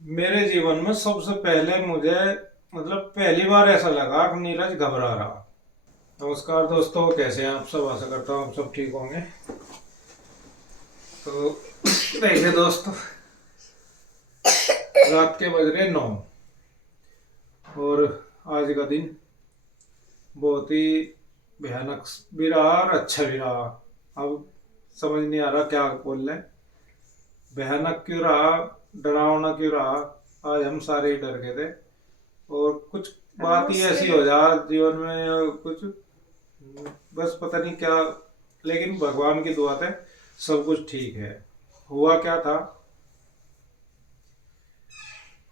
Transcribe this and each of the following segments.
मेरे जीवन में सबसे पहले मुझे पहली बार ऐसा लगा कि नीरज घबरा रहा। नमस्कार दोस्तों, कैसे हैं आप सब? आशा करता हूँ आप सब ठीक होंगे। तो देखिए दोस्तों, रात के बज रहे 9 और आज का दिन बहुत ही भयानक भी रहा और अच्छा भी रहा। अब समझ नहीं आ रहा क्या बोल रहे। भयानक क्यों रहा, डरावना क्यों रहा, आज हम सारे ही डर गए थे। और कुछ बात ही उसके ऐसी हो जा जीवन में या कुछ, बस पता नहीं क्या। लेकिन भगवान की दुआ से सब कुछ ठीक है। हुआ क्या था,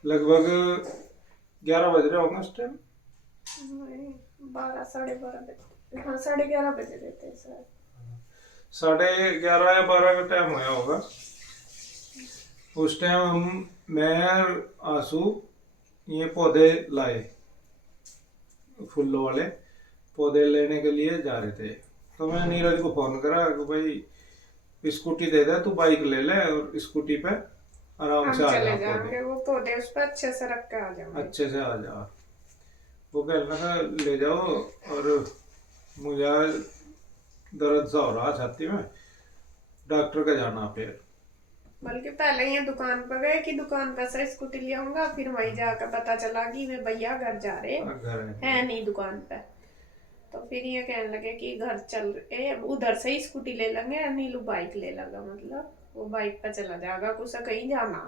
लगभग 11 बज रहे होंगे उस टाइम। 12 12:30 बजे, हाँ 11:30 बजे रहते हैं सर। 11:30 या 12 का टाइम होया होगा। उस टाइम मैं आंसू ये पौधे लाए, फूलों वाले पौधे लेने के लिए जा रहे थे। तो मैं नीरज को फोन करा कि भाई स्कूटी दे दे, तू बाइक ले ले और स्कूटी पे आराम हम से आ जा चले पौधे, जाएंगे, वो पौधे उस पर अच्छे से रख के आ जाएंगे। अच्छे से आ जा। वो कहने लगा ले जाओ। और मुझे दर्द सा हो रहा छाती में, डॉक्टर का जाना फिर। बल्कि पहले ये दुकान पर गए कि दुकान पर से स्कूटी ले आऊंगा, फिर वहीं जाकर पता चला कि वे भैया घर जा रहे घर हैं नहीं दुकान पे। तो फिर ये कहने लगे कि घर चल रहे, उधर से ही स्कूटी ले लेंगे, नीलू बाइक ले लेगा, मतलब वो बाइक पे चला जाएगा, कुछ कहीं जाना।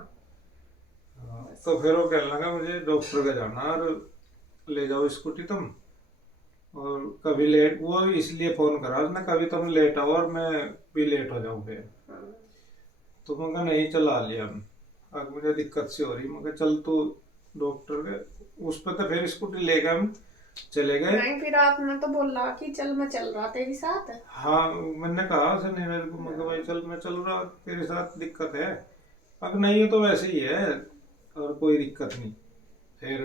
बस। तो फिर वो कहने लगा मुझे डॉक्टर का जाना और ले जाओ स्कूटी तुम। और कभी लेट, वो इसलिए फोन करा उसने, कभी तुम लेट आओ और मैं भी लेट हो जाऊं फिर। हाँ। तो मैं कहा नहीं, चला लिया हम। अब मुझे दिक्कत सी हो रही, मैं कहा चल तू डॉक्टर के उस पर। तो फिर स्कूटी लेकर हम चले गए। नहीं, फिर आपने तो बोला कि चल मैं चल रहा तेरे साथ। हाँ, मैंने कहा उसे नीरज को, मैं कहा भाई चल, मैं चल रहा तेरे साथ, दिक्कत है? अब नहीं, ये तो वैसे ही है और कोई दिक्कत नहीं। फिर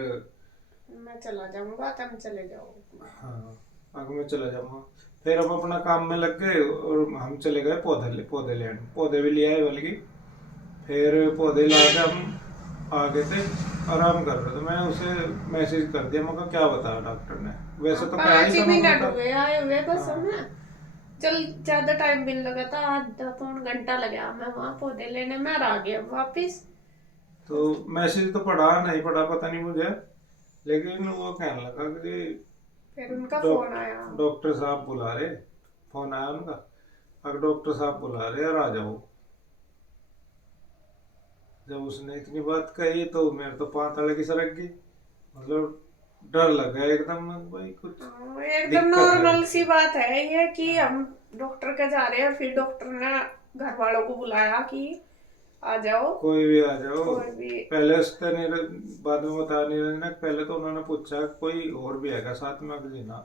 मैं चला जाऊंगा, तुम चले जाओ। हाँ, आगे मैं चला जाऊंगा। फिर हम अपना काम में लग गए और हम चले गए पौधे लेने। पौधे भी ले आए बल्कि। फिर पौधे ला के हम आ गए थे, आराम कर रहे थे। मैंने उसे मैसेज कर दिया, मैं कहा क्या बताया डॉक्टर ने? वैसे हाँ, तो कहा ही 5 ही था, मैं मिनट बता। हुए आए हुए बस हाँ हमें। चल, ज्यादा टाइम भी नहीं लगा था, आधा पौन घंटा लगा मैं वहां पौधे लेने में, और आ गया वापिस। तो मैसेज तो पढ़ा नहीं पढ़ा पता नहीं मुझे, लेकिन वो कहने लगा कि फिर उनका फोन आया। डॉक्टर साहब बुला रहे। फोन आया उनका, अगर डॉक्टर साहब बुला रहे और आ जाओ। जब उसने इतनी बात कही तो मेरे तो पाँव तले की सरक गई। मतलब डर लगा एकदम, भाई कुछ एकदम दिक्कत है। नॉर्मल सी बात है ये कि हम डॉक्टर के जा रहे हैं, फिर डॉक्टर ने घर वालों को बुलाया कि आ जाओ। कोई भी आ जाओ। कोई भी। पहले उसने बाद में बताया नीरज ने, पहले तो उन्होंने पूछा कोई और भी है साथ में, अगली ना,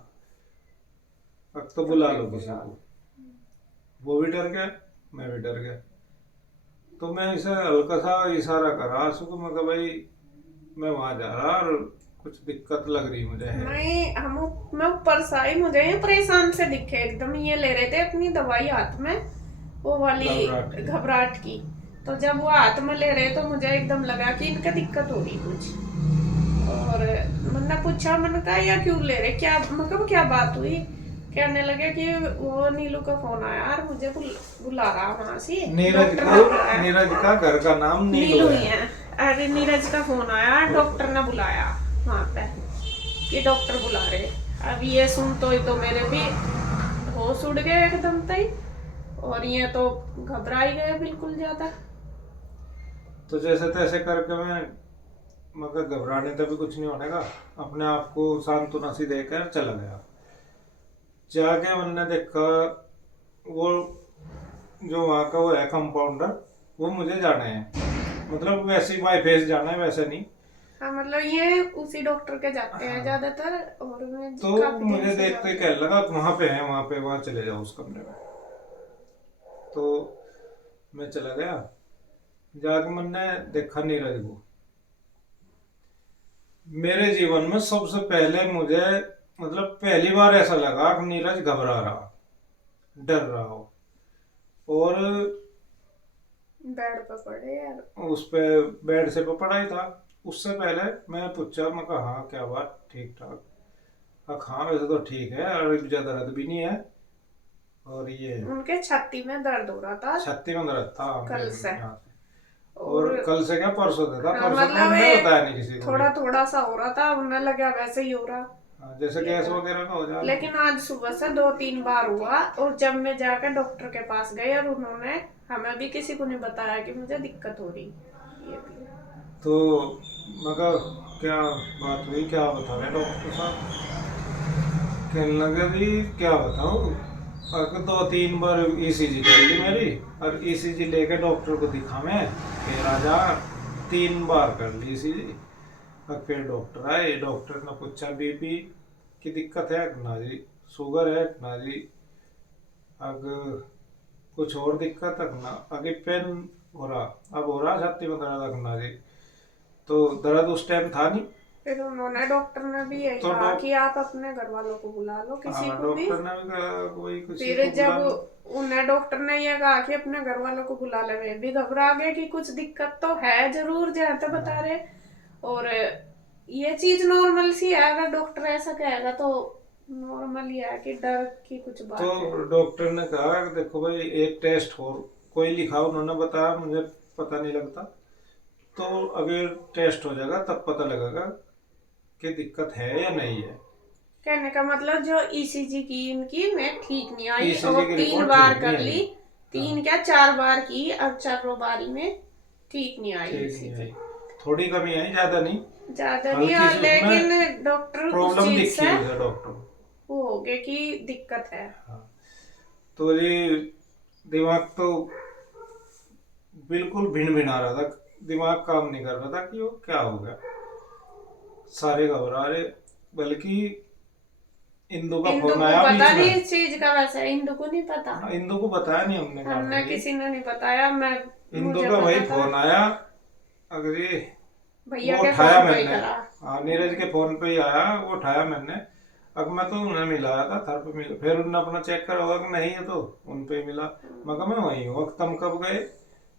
अब तो तो बुला फिर लो किसी बुला। को। वो भी डर गया, मैं भी डर गया। तो मैं इसे हल्का सा इशारा करा आंसू को, मैं कहा भाई मैं वहां जा रहा और कुछ दिक्कत लग रही मुझे है। नहीं, हम मैं ऊपर से आई, मुझे ये परेशान से दिखे एकदम, ये ले रहे थे अपनी दवाई हाथ में, वो वाली घबराहट की। घबराहट की। तो जब वो हाथ में ले रहे तो मुझे एकदम लगा कि इनका दिक्कत होगी कुछ। और मैंने पूछा, मैंने कहा या क्यों ले रहे, क्या मतलब क्या बात हुई? कहने लगे कि वो नीलू का फोन आया और मुझे बुला रहा वहां से, नीरज डॉक्टर को, ने बुलाया। नीरज का घर का नाम नीलू नीलू है। ही है। अरे नीरज का फोन आया, डॉक्टर ने बुलाया वहां पे, ये डॉक्टर बुला रहे। अब ये सुन तो मेरे भी होश उड़ गए एकदम तई, और ये तो घबरा ही गए बिल्कुल ज्यादा। तो जैसे तैसे करके मैं, मगर घबराने तभी कुछ नहीं होने का, अपने आप को सांत्वना सी देकर चला गया। जाके मैंने देखा, वो जो वहाँ का वो है कंपाउंडर, वो मुझे जाना है, मतलब वैसे ही बाई फेस जाना है, वैसे नहीं। हाँ, मतलब ये उसी डॉक्टर के जाते हैं हाँ। ज्यादातर, और मैं तो काफी दिन मुझे से देखते ही जाती हूँ। कहने लगा वहां पे है, वहां पे, वहां चले जाओ उस कमरे में। तो मैं चला गया। जाके मैंने देखा नीरज को। मेरे जीवन में सबसे पहले मुझे, पहली बार ऐसा लगा कि नीरज घबरा रहा, डर रहा हो। और बेड पे पड़े यार। उस पे बेड से पे पड़ा ही था। उससे पहले मैं पूछा, मैं कहा हाँ क्या बात, ठीक ठाक? हाँ वैसे तो ठीक है और ज्यादा दर्द भी नहीं है। और ये उनके छाती में दर्द हो रहा था छाती में दर्द था कल मेरे से। यहाँ से। और और कल से क्या, परसों से था? हाँ परसों तो मतलब उन्होंने ये बताया नहीं किसी को भी। थोड़ा थोड़ा सा हो रहा था, उन्हें लगा वैसे ही हो रहा हाँ, जैसे ये गैस था। वगैरह का हो जाए तो। लेकिन आज सुबह से 2-3 बार हुआ, और जब मैं जाकर डॉक्टर के पास गई और उन्होंने हमें भी किसी को नहीं बताया कि मुझे दिक्कत हो रही ये भी। तो मगर क्या बात हुई, क्या बता रहे डॉक्टर साहब? कहने लगे जी क्या बताऊँ, अगर 2-3 बार ईसीजी कर ली मेरी, और ईसीजी लेके डॉक्टर को दिखा मैं, फिर आजा 3 बार कर ली ईसीजी। और फिर डॉक्टर आए, डॉक्टर ने पूछा बीपी की दिक्कत है ना जी, शुगर है ना जी, अगर कुछ और दिक्कत है ना, आगे पेन हो रहा, अब हो रहा छाती में दर्द ना जी। तो दर्द उस टाइम था नहीं। फिर उन्होंने डॉक्टर ने भी यही तो कहा कि आप अपने घर वालों को बुला लो, किसी हाँ को भी। डॉक्टर ने भी कहा कोई किसी फिर को जब बुला लो। उन्हें डॉक्टर ने ये कहा कि अपने घर वालों को बुला ले, वे भी घबरा गए कि कुछ दिक्कत तो है जरूर, जहाँ तक बता हाँ। रहे। और ये चीज नॉर्मल सी है, अगर डॉक्टर ऐसा कहेगा तो नॉर्मल ही है कि डर की कुछ तो बात है। डॉक्टर ने कहा कि देखो भाई एक टेस्ट और कोई लिखा, उन्होंने बताया, मुझे पता नहीं लगता। तो अगर टेस्ट हो जाएगा तब पता लगेगा कि दिक्कत है या नहीं है। कहने का मतलब जो ईसीजी की इनकी मैं ठीक नहीं आई, ईसीजी और की तीन रिपोर्ट बार ठीक नहीं कर आई। ली। हाँ, 3 क्या 4 बार की, अब चारों बारी में ठीक नहीं आई ठीक नहीं आई। ईसीजी। थोड़ी कमी आई, ज्यादा नहीं। ज्यादा नहीं हल्की है, सी उसमें लेकिन डॉक्टर उस प्रॉब्लम चीज दिखी से उसे डॉक्टर को। वो हो गया कि दिक्कत है। हाँ। तो ये दिमाग तो बिल्कुल भिन भिन आ रहा था, दिमाग काम नहीं कर रहा था कि वो क्या हो गया। सारे घबरा रहे, बल्कि इंदु का इंदु फोन को आया पता बीच नहीं में। इस चीज का, वैसे इंदु को नहीं पता। हाँ, इंदु को बताया नहीं हमने कहा था हमने जी। किसी ने नहीं बताया, मैं इंदु मुझे का वही पता था। फोन आया, अगर ये भैया वो के उठाया फोन पे ही मैंने। करा। हाँ, नीरज के फोन पे ही आया, वो उठाया मैंने। अब मैं तो उन्हें मिलाया था, थर पे मिला, फिर उन्होंने अपना चेक करा होगा कि नहीं है, तो उन पे ही मिला। मगर मैं वही हूँ, वक्त तुम कब गए?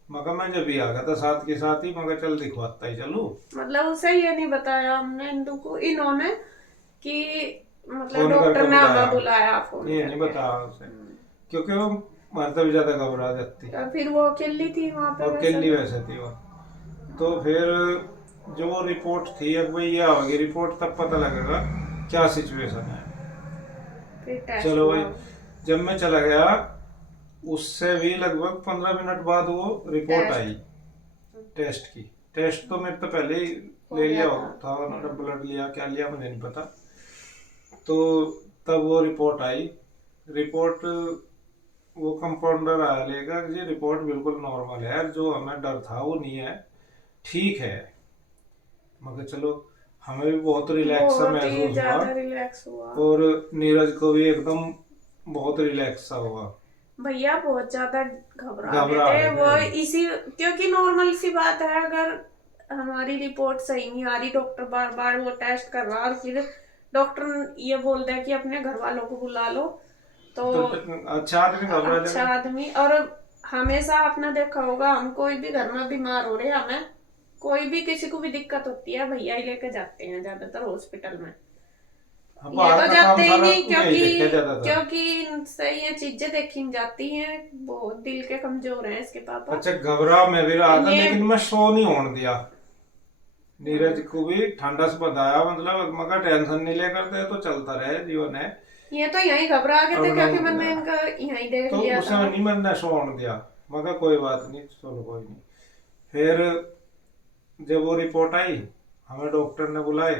मगर मैं जब भी आ गया था साथ के साथ ही, मगर चल दिखवाता ही चलू। मतलब उसे ये नहीं बताया हमने इंदु को, इन्होंने, कि मतलब फोन डॉक्टर करके ने बुलाया, हमें बुलाया फोन ये नहीं करके। बताया उसे, क्योंकि वो हमारे से भी ज्यादा घबरा जाती, और फिर वो अकेली थी वहां पे और वैसे केली भी। वैसे थी वो। तो फिर जो रिपोर्ट थी, अब भाई ये होगी रिपोर्ट, तब पता लगेगा क्या सिचुएशन है। फिर टेस्ट चलो हुआ। भाई, जब मैं चला गया, उससे भी लगभग 15 मिनट बाद वो रिपोर्ट टेस्ट आई टेस्ट की। टेस्ट तो मेरे तो पहले ही हो ले गया लिया था। था उन्होंने, ब्लड लिया क्या लिया मुझे नहीं पता। तो तब वो रिपोर्ट आई। रिपोर्ट वो कंपाउंडर आया लेगा कि जी रिपोर्ट बिल्कुल नॉर्मल है, जो हमें डर था वो नहीं है, ठीक है। मगर चलो, हमें भी बहुत रिलैक्स सा बहुत ही महसूस हुआ, ज्यादा रिलैक्स हुआ। और नीरज को भी एकदम बहुत रिलैक्स सा हुआ। भैया बहुत ज्यादा घबरा गए घबरा थे गए वो, थे। इसी क्योंकि नॉर्मल सी बात है, अगर हमारी रिपोर्ट सही नहीं आ रही, डॉक्टर बार बार वो टेस्ट कर रहा, और फिर डॉक्टर ये बोल रहा है कि अपने घर वालों को बुला लो, तो तो अच्छा आदमी घबरा अच्छा जाएगा। आदमी। और हमेशा आपने देखा होगा, हम कोई भी घर में बीमार हो रहे हैं, हमें कोई भी किसी को भी दिक्कत होती है, भैया ही लेके जाते हैं ज्यादातर हॉस्पिटल में। हाँ, ये बाहर तो का जाते काम ही सारा नहीं, नहीं क्योंकि देखा जाता था। क्योंकि इनसे ये चीजें देखी नहीं जाती हैं, बहुत दिल के कमजोर हैं इसके पापा। अच्छा, घबरा मैं भी रहा था, ये लेकिन मैं शो नहीं होने दिया। नीरज को भी ठंडा से बताया, मतलब मगर टेंशन नहीं ले करते, तो चलता रहे जीवन है। ये तो यहीं घबरा गए थे, अपना क्योंकि मैंने इनका यहीं देख तो लिया उसे था। नहीं मैंने शो होने दिया। मगर कोई बात नहीं, चलो कोई नहीं। फिर जब वो रिपोर्ट आई, हमें डॉक्टर ने बुलाए।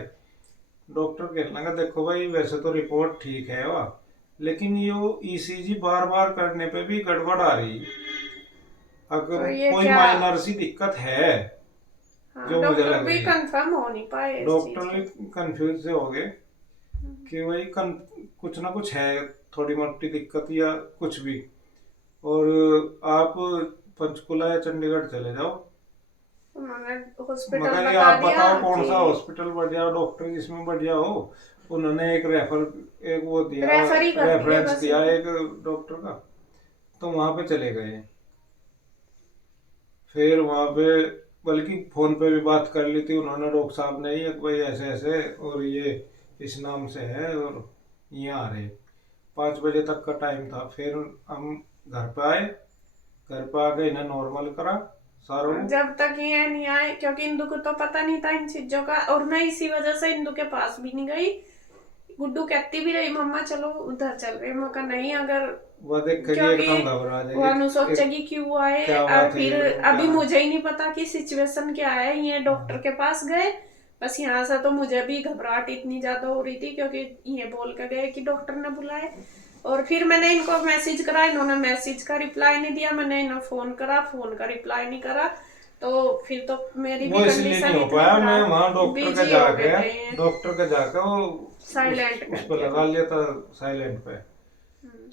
डॉक्टर कहने लगा देखो भाई, वैसे तो रिपोर्ट ठीक है वाह, लेकिन ये ईसीजी बार बार करने पे भी गड़बड़ आ रही, तो अगर ये कोई क्या, माइनर सी दिक्कत है, हाँ जो मुझे डॉक्टर लग भी रही है। कंफर्म हो नहीं पाए इस चीज डॉक्टर भी पे। कंफ्यूज से हो गए कि भाई कुछ ना कुछ है, थोड़ी मोटी दिक्कत या कुछ भी। और आप पंचकुला या चंडीगढ़ चले जाओ। उन्होंने हॉस्पिटल मगर ये बता आप दिया बताओ कौन कि सा हॉस्पिटल बढ़िया, डॉक्टर जिसमें बढ़िया हो। उन्होंने एक एक वो दिया, रेफर ही कर दिए रेफरेंस बस दिया इनको। एक डॉक्टर का, तो वहां पे चले गए। फिर वहां पे बल्कि फोन पे भी बात कर ली थी उन्होंने, डॉक्टर साहब ने ही, कि भाई ऐसे ऐसे और ये इस नाम से है और यहाँ आ रहे। 5 बजे तक का टाइम था। फिर हम घर पे आए, घर पे आके इन्हें नॉर्मल करा सारों को। जब तक ये नहीं आए, क्योंकि इंदु को तो पता नहीं था इन चीजों का, और मैं इसी वजह से इंदु के पास भी नहीं गई। गुड्डू कहती भी रही मम्मा चलो उधर चल रहे, मैं कहा नहीं, अगर वह देख कर क्योंकि एकदम घबरा वो अनु जाएगी सोचेगी क्यों आए। क्या और बात है, फिर ये लोग अभी क्या। मुझे ही नहीं पता कि सिचुएशन क्या है, ये डॉक्टर के पास गए बस। यहाँ से तो मुझे भी घबराहट इतनी ज्यादा हो रही थी, क्योंकि ये बोल कर गए कि डॉक्टर ने बुलाए। और फिर मैंने इनको मैसेज करा, इन्होंने मैसेज का रिप्लाई नहीं दिया। मैंने इन्हें फोन करा, फोन का रिप्लाई नहीं करा। तो फिर तो मेरी भी वो इसलिए कंडीशन नहीं हो इतनी पाया। मैं खराब, वहां डॉक्टर का बिजी हो गए जाके थे, वो साइलेंट उस कर पर दिया लगा था। लिया था साइलेंट पे।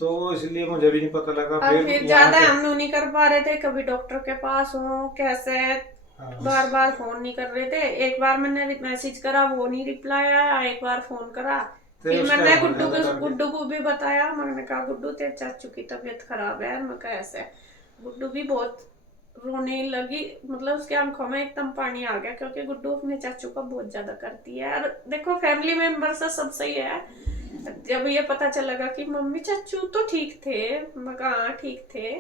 तो इसलिए मुझे भी नहीं पता लगा। और फिर फिर यहाँ ज्यादा पे हम नहीं कर पा रहे थे, कभी डॉक्टर के पास हो कैसे, हाँ, बार बार फोन नहीं कर रहे थे। एक बार मैंने मैसेज करा, वो नहीं रिप्लाई आया। एक बार फोन करा, तो फिर उस मैंने टाइम और ज्यादा कर दिया। गुड्डू को भी बताया। मैंने कहा गुड्डू तेरे चाचू की तबीयत खराब है। मैं कहा ऐसे। गुड्डू भी बहुत रोने लगी, मतलब उसके आंखों में एकदम पानी आ गया, क्योंकि गुड्डू अपने चाचू का बहुत ज्यादा करती है। और देखो फैमिली मेंबर से सब सही है। जब ये पता चलेगा कि मम्मी चाचू तो ठीक थे, मैं कहा हाँ ठीक थे,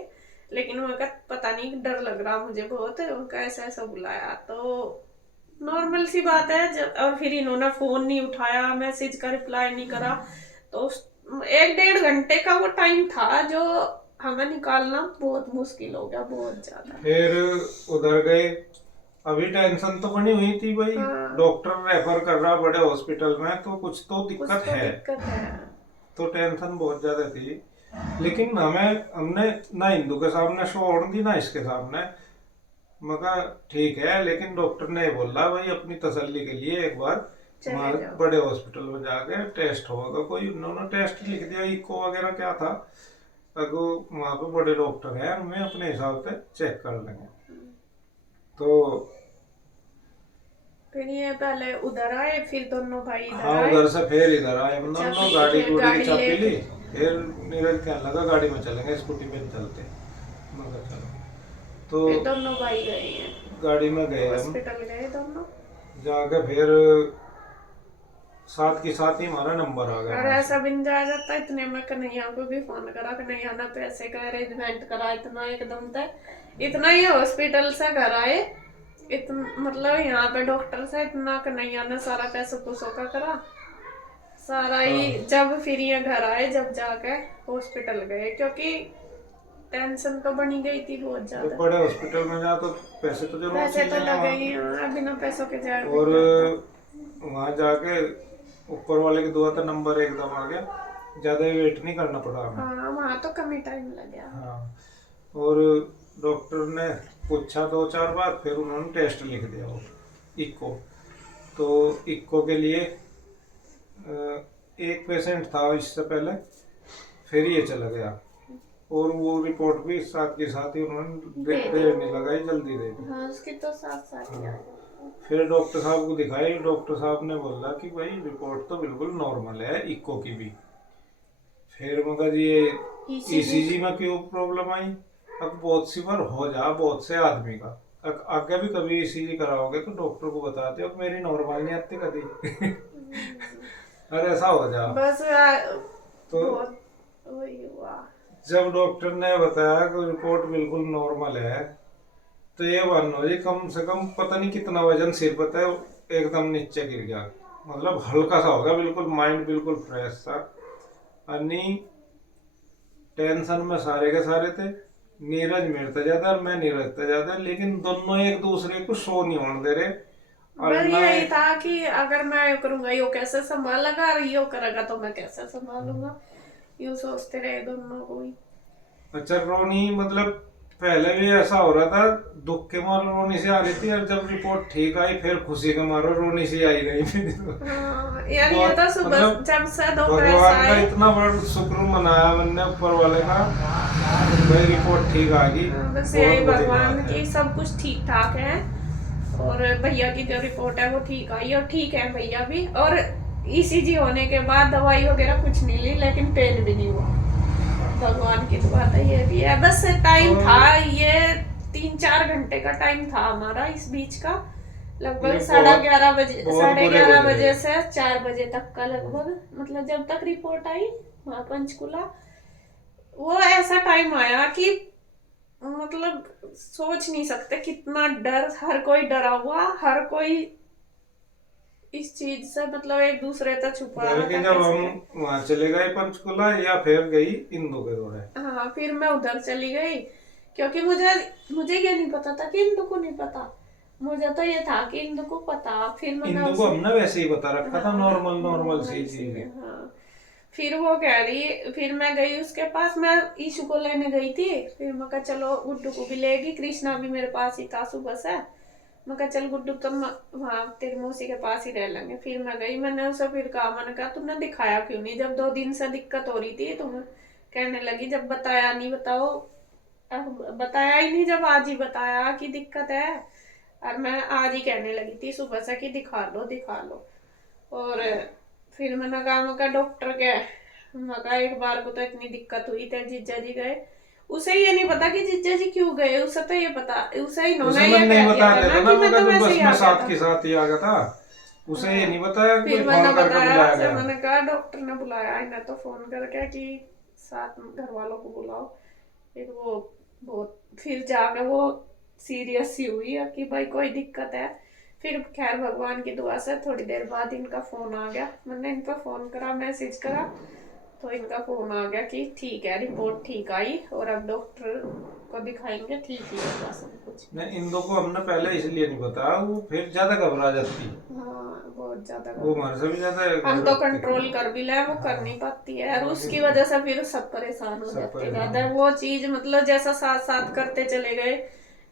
लेकिन उनका पता नहीं डर लग रहा मुझे बहुत, उनका ऐसा ऐसा बुलाया तो नॉर्मल सी बात है। और फिर इन्होंने फोन नहीं उठाया, मैसेज का रिप्लाई नहीं करा। तो 1-1.5 घंटे का वो टाइम था जो हमें निकालना बहुत मुश्किल हो गया, बहुत ज्यादा। फिर उधर गए। अभी टेंशन तो बनी हुई थी भाई, हाँ, डॉक्टर रेफर कर रहा बड़े हॉस्पिटल में, तो कुछ तो कुछ दिक्कत तो है। दिक्कत है। तो टेंशन बहुत ज्यादा थी। लेकिन हमने ना इंदु के सामने शो होने दी, ना इसके सामने। मगर ठीक है, लेकिन डॉक्टर ने बोला भाई अपनी तसल्ली के लिए एक बार चले वहाँ जाओ। बड़े हॉस्पिटल में जाके टेस्ट होगा कोई। उन्होंने टेस्ट लिख दिया, इको वगैरह क्या था। अगर वहाँ पे बड़े डॉक्टर हैं, हमें अपने हिसाब से चेक कर लेंगे। तो फिर ये पहले उधर आए, फिर दोनों भाई इधर हाँ, आए। उधर से फिर इधर आए हम दोनों, गाड़ी फिर गुड़ी की गाड़ी चाबी लेके ली। फिर नीरज कहने लगा गाड़ी में चलेंगे, स्कूटी पे नहीं चलते। मगर चलो, फिर तो दोनों भाई गए हैं, गाड़ी में गए हम। हॉस्पिटल गए दोनों। जाके फिर साथ के साथ ही हमारा नंबर आ गया और वहाँ ऐसा से। बिन जा जाता, इतने में कन्हैया को भी फोन करा, कन्हैया ने पैसे का अरेंजमेंट करा इतना एकदम तक। इतना ही हॉस्पिटल से घर आए, इतना मतलब यहाँ पे डॉक्टर से इतना कन्हैया ने सारा पैसा पुसों का करा सारा ही। हाँ, जब फिर ये घर आए, जब जाके हॉस्पिटल गए, क्योंकि टेंशन तो बनी गई थी बहुत जब ज्यादा। बड़े हॉस्पिटल में जा तो पैसे तो जरूर पैसे तो चाहिए लगे वहाँ। ही हैं, बिना पैसों के जाए भी और क्या होता। वहाँ जाके ऊपर वाले की दुआ का नंबर एकदम आ गया, ज्यादा वेट नहीं करना पड़ा हमें। हाँ, वहाँ तो कम ही टाइम लग गया। हाँ, और डॉक्टर ने पूछा 2-4 बार, फिर उन्होंने टेस्ट लिख दिया वो इको। तो इको के लिए एक पेशेंट था इससे पहले, फिर ये चला गया। और वो रिपोर्ट भी साथ के साथ ही उन्होंने देर नहीं लगाई, जल्दी दे दी। हाँ, उसकी तो साथ साथ ही आ गई। फिर डॉक्टर साहब को दिखाई, डॉक्टर साहब ने बोला कि भाई रिपोर्ट तो बिल्कुल नॉर्मल है इको की भी। फिर मगर ये ईसीजी में क्यों प्रॉब्लम आई। अब बहुत सी बार हो जा बहुत से आदमी का, आगे भी कभी ईसीजी कराओगे तो डॉक्टर को बताते हो मेरी नॉर्मल नहीं आती कभी। अरे ऐसा हो जा बस तो बहुत वही हुआ। जब डॉक्टर ने बताया कि रिपोर्ट बिल्कुल नॉर्मल है, तो ये मानो जी कम से कम पता नहीं कितना वजन सिर पता है एकदम नीचे गिर गया। मतलब हल्का सा हो गया, बिल्कुल माइंड बिल्कुल फ्रेश था। अन्नी टेंशन में सारे के सारे थे। नीरज मेरे से ज्यादा और मैं नीरज से ज्यादा, लेकिन दोनों एक दूसरे को शो नहीं होने दे रहे। और बस ना यही था कि अगर मैं करूंगा यो कैसे संभालेगा, और यो करेगा तो मैं कैसे संभालूंगा, यूं सोचते रहे दोनों को ही। अच्छा, रोनी मतलब पहले भी ऐसा हो रहा था, दुख के मारो रोनी से आ रही थी, और जब रिपोर्ट ठीक आई फिर खुशी के मारो रोनी से आई नहीं थी। हाँ, यार ये तो सुबह मतलब जब से दोपहर से भगवान का आए। इतना बड़ा शुक्र मनाया मैंने ऊपर वाले का, भाई रिपोर्ट ठीक आ गई। बस बहुत यही बड़ी भगवान बात है। की सब कुछ ठीक ठाक है। और भैया की जो रिपोर्ट है वो ठीक आई, और ठीक है भैया भी। और ईसीजी होने के बाद दवाई वगैरह कुछ नहीं ली, लेकिन पेन भी नहीं हुआ। भगवान की दुआ तो ये भी है, बस टाइम था ये 3-4 घंटे का टाइम था हमारा इस बीच का, लगभग ये 11:30 बजे, बहुत साढ़े बुरे 11 बज बजे गए। से 4 बजे तक का लगभग, मतलब जब तक रिपोर्ट आई वहां पंचकुला, वो ऐसा टाइम आया कि मतलब सोच नहीं सकते कितना डर, हर कोई डरा हुआ, हर कोई इस चीज से मतलब एक दूसरे से छुपा रहा बल्कि था जब कैसे हम कर। वहां चले गए पंचकुला या फिर गई इंदू के दौरे। हाँ फिर मैं उधर चली गई, क्योंकि मुझे मुझे ये नहीं पता था कि इंदु को नहीं पता, मुझे तो ये था कि इंदु को पता। फिर मैंने इंदू को उसे, हमने वैसे ही बता रखा था, हाँ नॉर्मल नॉर्मल सी नॉर्मल सी चीज है, है। हाँ। फिर वो कह रही, फिर मैं गई उसके पास, मैं ईशु को लेने गई थी, फिर मैं कहा चलो गुड्डू को भी लेगी, कृष्णा भी मेरे पास ही था सुबह से, मैं कहा चल गुड्डू तुम वहाँ तेरी मौसी के पास ही रह लेंगे। फिर मैं गई, मैंने उसे फिर कहा, मैंने कहा तुमने दिखाया क्यों नहीं, जब 2 दिन से दिक्कत हो रही थी तुम, कहने लगी जब बताया नहीं, बताओ अब बताया ही नहीं, जब आज ही बताया कि दिक्कत है, और मैं आज ही कहने लगी थी सुबह से कि दिखा लो दिखा लो। और फिर मैंने कहा, मैं कहा डॉक्टर के, मैं कहा एक बार को तो इतनी दिक्कत हुई थे, जीजा जी गए, उसे ये नहीं पता कि जीजा जी क्यों गए, उसे तो ये पता, उसे उसे इन्होंने ये मैंने नहीं कह दिया बता था दिया ना था ना, कि मैं मैं कहा तो तुम वैसे बस ही में आ गया साथ था। के साथ ही आ गया था। उसे ये हाँ नहीं बताया कि कोई फिर मैंने फोन करके बताया बुलाया उसे, गया। मैंने कहा डॉक्टर ने बुलाया इन्हें तो फोन करके कि साथ में घर वालों को बुलाओ। फिर वो बहुत, फिर जाके वो सीरियस सी हुई है कि भाई कोई दिक्कत है। फिर खैर भगवान की दुआ से थोड़ी देर बाद इनका फोन आ गया, मैंने इन पर फोन करा, मैसेज करा, तो इनका फोन आ गया कि ठीक है रिपोर्ट ठीक आई और अब डॉक्टर को दिखाएंगे, ठीक ही होगा सब कुछ। नहीं, इंदू को हमने पहले इसलिए नहीं बताया, वो फिर ज्यादा घबरा जाती। हाँ बहुत ज्यादा वो घबरा, हमारे से भी ज्यादा हम तो घबराती। कंट्रोल कर भी ले, वो कर नहीं हाँ, पाती है, और वो उसकी नहीं, वजह से फिर सब परेशान हो सब जाते परेशान ज्यादा, होते। वो चीज मतलब जैसा साथ साथ करते चले गए,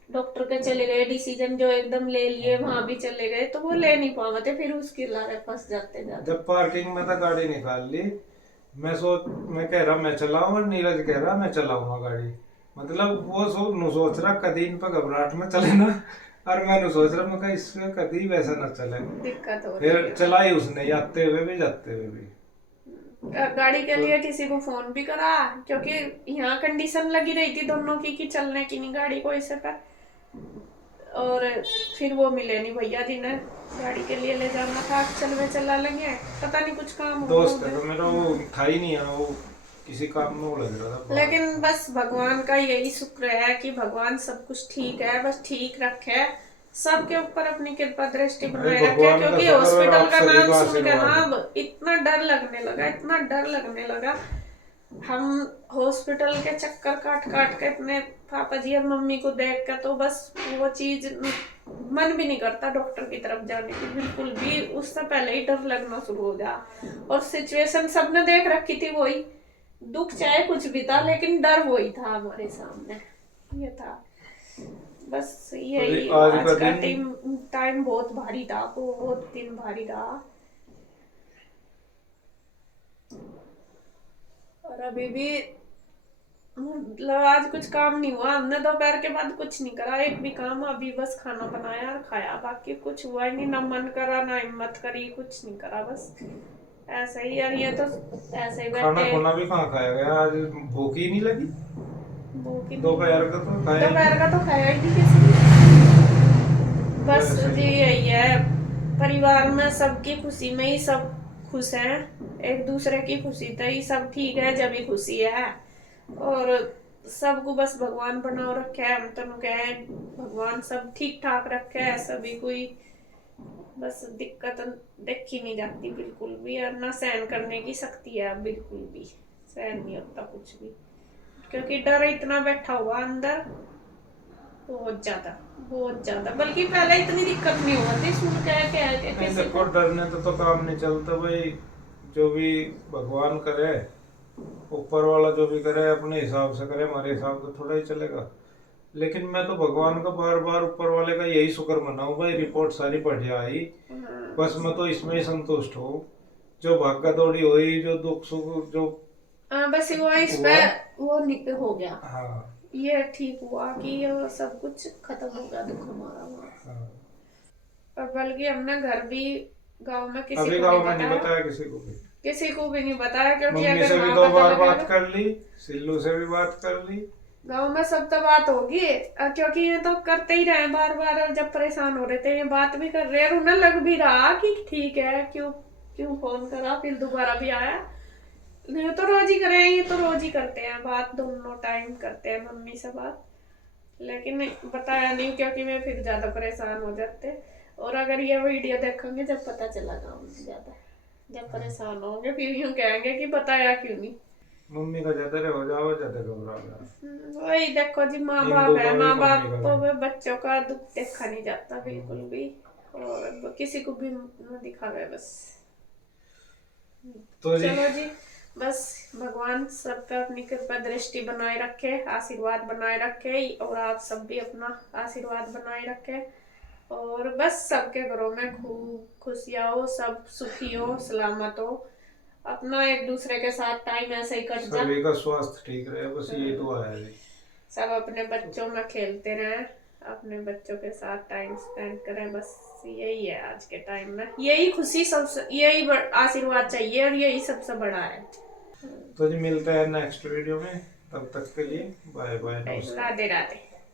डॉक्टर के चले गए, डिसीजन जो एकदम ले लिए वहां भी चले गए, तो वो ले नहीं पाते, फिर उसकी लारे फंस जाते ज्यादा। जब पार्किंग में था गाड़ी निकाल ली, मैं कह रहा मैं चलाऊं और नीरज कह रहा मैं चलाऊंगा गाड़ी। मतलब वो सोच रहा कदी इन पर घबराहट में चले ना, और मैं सोच रहा मैं कहा इससे कदी वैसा ना चले। दिक्कत हो रही फिर है। चलाई उसने, आते हुए भी जाते हुए भी। गाड़ी के तो लिए किसी को फोन भी करा, क्योंकि यहाँ कंडीशन लगी रही थी दोनों की कि चलने की नहीं गाड़ी को ऐसे कर, और फिर वो मिले नहीं भैया जी ने, गाड़ी के लिए ले जाना था, चल वे चला लेंगे, पता नहीं कुछ काम हो गया दोस्त है उधर। तो मेरा, वो था ही नहीं यहाँ, वो किसी काम में वो लग रहा था बाहर। लेकिन बस भगवान का यही शुक्र है कि भगवान सब कुछ ठीक है, बस ठीक रखे, सबके ऊपर अपनी कृपा दृष्टि भाई बनाए रखे, भगवान का क्योंकि शुक्र और हॉस्पिटल आप का सभी नाम का सुन के ना आशीर्वाद है। अब इतना डर लगने लगा, इतना डर लगने लगा। हम हॉस्पिटल के चक्कर काट काट के अपने पापा जी और मम्मी को देख के तो बस वो चीज मन भी नहीं करता डॉक्टर की तरफ जाने की बिल्कुल भी, उससे पहले ही डर लगना शुरू हो जा। और सिचुएशन सबने देख रखी थी वही, दुख चाहे कुछ भी था लेकिन डर वही था हमारे सामने, ये था बस अभी यही। आज आज का का दिन टाइम टाइम बहुत भारी था, बहुत दिन भारी रहा, और अभी भी मतलब आज कुछ काम नहीं हुआ, हमने दोपहर के बाद कुछ नहीं करा, एक भी काम, अभी बस खाना बनाया और खाया, बाकी कुछ हुआ ही नहीं, ना मन करा ना हिम्मत करी, कुछ नहीं करा, बस ऐसे ही। यार ये तो ऐसे ही खाना बैठे, खुना भी कहाँ खाया गया आज, भूख ही नहीं लगी। भूख ही नहीं दोपहर लगी, का तो खाया ही दोपहर नहीं। का तो खाया ही नहीं किसी ने। बस वैसे जी ही यही है, परिवार में सबकी खुशी में ही सब खुश हैं, एक दूसरे की खुशी तो ही सब ठीक है जब ही खुशी है, और सबको बस भगवान बनाओ रखे है, हम तो कहे भगवान सब ठीक ठाक रखे है, सभी कोई बस दिक्कत देखी नहीं जाती बिल्कुल भी, और ना सहन करने की शक्ति है बिल्कुल भी, सहन नहीं होता कुछ भी, क्योंकि डर इतना बैठा हुआ अंदर, बहुत ज्यादा बहुत ज्यादा, बल्कि पहले इतनी दिक्कत नहीं हुआ थी, सुन के नहीं, किसी देखो को। डरने तो काम नहीं चलता भाई। जो भी भगवान करे, ऊपर वाला जो भी करे अपने हिसाब से करे, हमारे हिसाब से थोड़ा ही चलेगा। लेकिन मैं तो भगवान का बार बार ऊपर वाले का यही शुक्र मनाऊं भाई, रिपोर्ट सारी बढ़िया आई। हाँ बस मैं तो इसमें ही संतुष्ट हूँ। जो भाग्य दौड़ी हुई, जो दुख सुख जो बस वो इस पे हुआ। वो हो गया, हाँ ये ठीक हुआ कि ये सब कुछ खत्म हो गया दुख हमारा वहाँ। हाँ। और बल्कि हमने घर भी गांव में किसी अभी को नहीं गाँव में नहीं बताया, बताया किसी को भी। किसी को भी नहीं बताया, क्योंकि मम्मी अगर से भी वहां दो पता बार बात लगेगा। कर ली, सिल्लू से भी बात कर ली, गांव में सब तो बात होगी, क्योंकि ये तो करते ही रहे बार बार, और जब परेशान हो रहे थे ये बात भी कर रहे हैं, और उन्हें लग भी रहा कि ठीक है, क्यों क्यों फोन करा, फिर दोबारा भी आया। नहीं तो रोज ही करें, ये तो रोज ही करते हैं बात, दोनों टाइम करते हैं मम्मी से बात, लेकिन बताया नहीं क्योंकि मैं फिर ज्यादा परेशान हो जाते। और अगर ये वीडियो देखेंगे जब पता चला गाँव में ज्यादा, जब परेशान होंगे फिर यूं कहेंगे कि बताया क्यों नहीं। मम्मी का ज्यादा रहे हो जाओ, ज्यादा घबरा जाओ। वही देखो जी, माँ इन बाप दो है, का भी माँ बाप मम्मी का को भी। बच्चों का दुख देखा नहीं जाता बिल्कुल भी, और किसी को भी न दिखावे बस। तो जी चलो जी, बस भगवान सब पे अपनी कृपा दृष्टि बनाए रखे, आशीर्वाद बनाए रखे, और आप सब भी अपना आशीर्वाद बनाए रखे, और बस सबके घरों में खूब खुशियाँ हो, सब सुखी हो, सलामत हो, अपना एक दूसरे के साथ टाइम ऐसे ही कट जा। सभी का स्वास्थ्य ठीक रहे, बस ये तो है जी। सब अपने बच्चों में खेलते रहें, अपने बच्चों के साथ टाइम स्पेंड करें, बस यही है आज के टाइम में, यही खुशी सबसे, यही आशीर्वाद चाहिए, और यही सबसे बड़ा है। तो जी मिलते हैं नेक्स्ट वीडियो में, तब तक के लिए बाय बाय, नमस्कार। राधे राधे।